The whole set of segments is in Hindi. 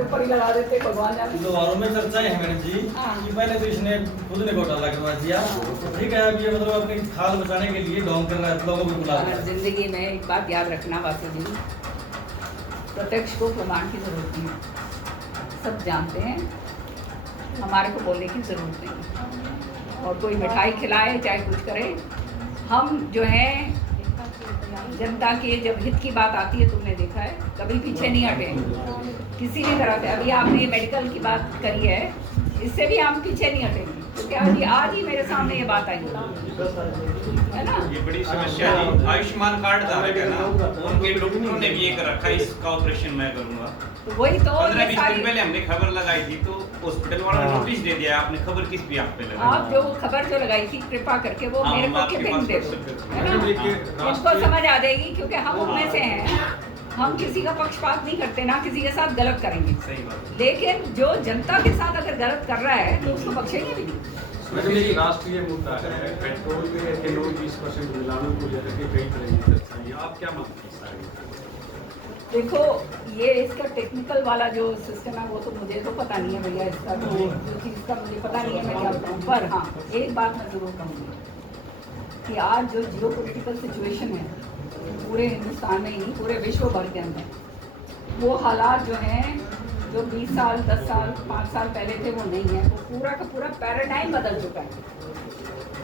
ऊपर ही लगा देते भगवान जाने। दोबारों में चर्चाएं हैं मैडम जी कि पहले तो इसने खुद ने घोटाला करवा दिया, तो ठीक है अब ये मतलब अपनी खाल बचाने के लिए ढोंग कर रहा है, लोगों को बुला रहा है। जिंदगी में एक बात याद रखना वासु जी, प्रत्यक्ष को प्रमाण की जरूरत नहीं है। सब जानते हैं, हमारे को बोलने की जरूरत नहीं। और कोई मिठाई खिलाए चाहे कुछ करे, हम जो है जनता के जब हित की बात आती है, तुमने देखा है कभी पीछे नहीं हटे किसी भी तरह से। अभी आपने मेडिकल की बात करी है, इससे भी हम पीछे नहीं हटेंगे, क्योंकि आज ही मेरे सामने ये बात आई है ना। ये बड़ी समस्या है। आयुष्मान कार्ड धारक है ना, उनके डॉक्टरों ने भी ये कर रखा है, इसका ऑपरेशन मैं करूंगा। तो वही तो 15-20 दिन पहले हमने खबर लगाई थी, तो हॉस्पिटल वालों ने नोटिस दे दिया। आपने खबर किस भी आप पे लगाई? आप जो खबर जो लगाई थी कृपा करके वो मेरे को के भेज दे दो, है ना। इसको समझ आ जाएगी, क्योंकि हम उनमें से हैं। हम किसी का पक्षपात नहीं करते, ना किसी के साथ गलत करेंगे। सही बात। लेकिन जो जनता के साथ अगर गलत कर रहा है तो उसको बख्शेंगे भी नहीं। मैडम एक राष्ट्रीय मुद्दा है पेट्रोल में एथेनॉल 20% नीलामी को लेकर के कई तरह की चर्चा है, आप क्या मानते हैं सारे? देखो ये इसका टेक्निकल वाला जो सिस्टम है वो तो मुझे तो पता नहीं है भैया, इसका तो जो चीज़ का मुझे पता नहीं है, मैं क्या बताऊँ। पर हाँ एक बात मैं ज़रूर कहूँगी कि आज जो जियो पोलिटिकल सिचुएशन है पूरे हिंदुस्तान में ही नहीं, पूरे विश्व भर के अंदर, वो हालात जो हैं जो 20 साल 10 साल 5 साल पहले थे वो नहीं है। वो पूरा का पूरा पैराडाइम बदल चुका है।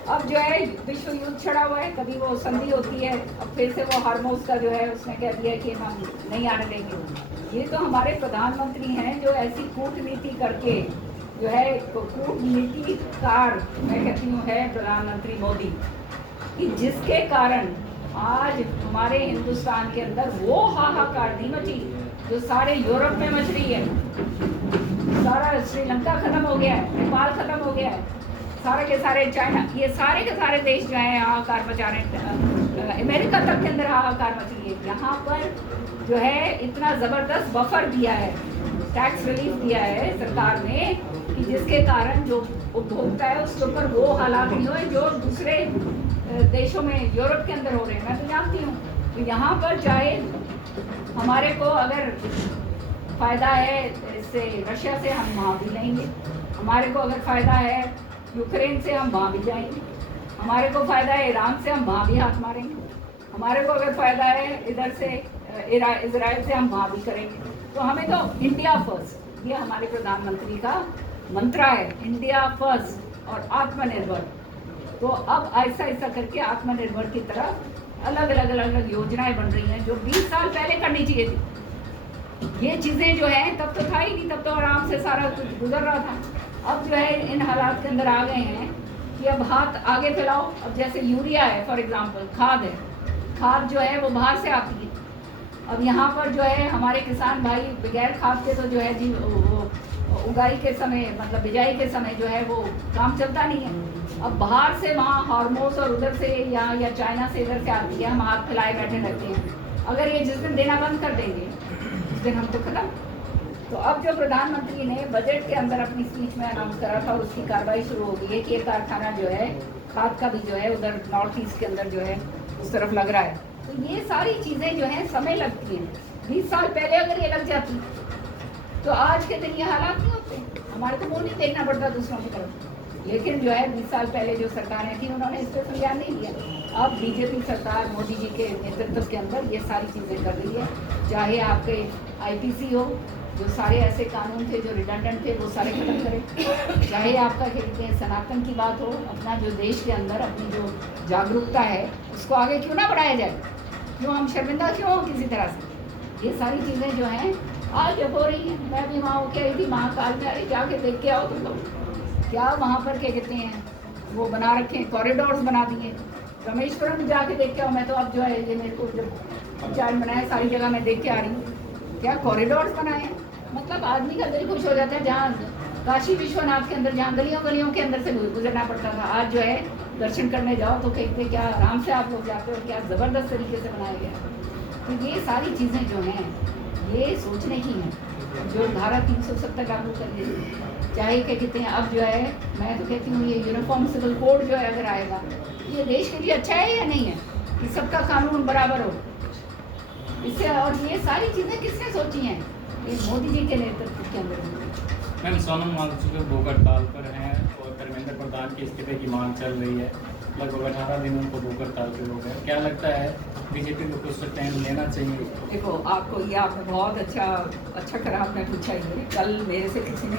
अब जो है विश्व युद्ध छड़ा हुआ है, कभी वो संधि होती है, अब फिर से वो हार्मोस का जो है उसने कह दिया कि हम नहीं आने देंगे। ये तो हमारे प्रधानमंत्री हैं जो ऐसी कूटनीति करके जो है कूटनीतिकार, मैं कहती हूँ है प्रधानमंत्री मोदी, कि जिसके कारण आज हमारे हिंदुस्तान के अंदर वो हाहाकार नहीं मची जो सारे यूरोप में मच रही है। सारा श्रीलंका खत्म हो गया है, नेपाल खत्म हो गया है, सारे के सारे चाइना, ये सारे के सारे देश जो है हाहाकार मचा रहे हैं। अमेरिका तक के अंदर हाहाकार मच रही है। यहाँ पर जो है इतना ज़बरदस्त बफर दिया है, टैक्स रिलीफ दिया है सरकार ने, कि जिसके कारण जो उपभोक्ता है उसके ऊपर वो हालात नहीं हुए जो दूसरे देशों में यूरोप के अंदर हो रहे हैं। मैं तो जानती हूँ तो यहाँ पर चाहे हमारे को अगर फ़ायदा है इससे रशिया से, हम वहाँ भी लेंगे। हमारे को अगर फ़ायदा है यूक्रेन से, हम वहाँ भी जाएंगे। हमारे को फ़ायदा है ईरान से, हम वहाँ भी हाथ मारेंगे। हमारे को अगर फ़ायदा है इधर से इजराइल से, हम वहाँ भी करेंगे। तो हमें तो इंडिया फर्स्ट, ये हमारे प्रधानमंत्री का मंत्रा है, इंडिया फर्स्ट और आत्मनिर्भर। तो अब ऐसा ऐसा करके आत्मनिर्भर की तरफ अलग अलग योजनाएं बन रही हैं जो 20 साल पहले करनी चाहिए थी। ये चीज़ें जो हैं तब तो था ही नहीं, तब तो आराम से सारा कुछ गुजर रहा था। अब जो है इन हालात के अंदर आ गए हैं कि अब हाथ आगे फैलाओ। अब जैसे यूरिया है फॉर एग्जांपल, खाद है, खाद जो है वो बाहर से आती है। अब यहाँ पर जो है हमारे किसान भाई बगैर खाद के तो जो है जी वो उगाई के समय, मतलब बिजाई के समय जो है वो काम चलता नहीं है। अब बाहर से वहाँ हार्मोस और उधर से यहाँ या चाइना से इधर से आती है, हम हाथ फैलाए बैठे रहते हैं। अगर ये जिस दिन देना बंद कर देंगे उस दिन हम तो खत्म। तो अब जो प्रधानमंत्री ने बजट के अंदर अपनी स्पीच में अनाउंस करा था और उसकी कार्रवाई शुरू हो गई है कि ये कारखाना जो है खाद का भी जो है उधर नॉर्थ ईस्ट के अंदर जो है उस तरफ लग रहा है। तो ये सारी चीज़ें जो हैं समय लगती हैं। 20 साल पहले अगर ये लग जाती तो आज के दिन ये हालात नहीं होते। हमारे को वो नहीं देखना पड़ता दूसरों की तरफ। लेकिन जो है 20 साल पहले जो सरकारें थी उन्होंने इस पर संज्ञान नहीं लिया। अब बीजेपी सरकार मोदी जी के नेतृत्व के अंदर ये सारी चीज़ें कर रही है। चाहे आपके आईपीसी हो, जो सारे ऐसे कानून थे जो रिडंडेंट थे वो सारे खत्म करें। चाहे आपका कहते हैं सनातन की बात हो, अपना जो देश के अंदर अपनी जो जागरूकता है उसको आगे क्यों ना बढ़ाया जाए, क्यों हम शर्मिंदा क्यों हो किसी तरह से। ये सारी चीज़ें जो हैं आज हो रही हैं। मैं भी वहाँ होके आई थी महाकाल में, अरे जाके देख के आओ तुम लोग, क्या वहाँ पर क्या कहते हैं वो बना रखे हैं, कॉरिडोर्स बना दिए। रामेश्वरम में जाके देख के आओ। मैं तो अब जो है ये मेरे को जब पंचायत बनाया सारी जगह मैं देख के आ रही हूँ, क्या कॉरिडोर्स बनाए हैं। मतलब आदमी का दिल खुश हो जाता है। जहाँ काशी विश्वनाथ के अंदर जहाँ गलियों गलियों के अंदर से गुजरना पड़ता था, आज जो है दर्शन करने जाओ तो कहते क्या आराम से आप लोग जाते हो, क्या ज़बरदस्त तरीके से बनाया गया। तो ये सारी चीज़ें जो हैं ये सोचने की हैं। जो धारा 370 लागू कर दी, चाहे क्या कहते हैं अब जो है मैं तो कहती हूँ ये यूनिफॉर्म सिविल कोड जो है अगर आएगा ये देश के लिए अच्छा है या नहीं है कि सबका कानून बराबर हो इससे। और ये सारी चीज़ें किसने सोची हैं? ये मोदी जी के नेतृत्व के अंदर हुई। मैम सोनम वांगचुक भूख हड़ताल पर हैं और धर्मेंद्र प्रधान की इस्तीफे की मांग चल रही है। लगभग 18 दिन उनको भूख हड़ताल पे हो गए। क्या लगता है बीजेपी को कुछ स्टैंड लेना चाहिए? देखो आपको ये आपने बहुत अच्छा करा आपने पूछा ये। कल मेरे से किसी ने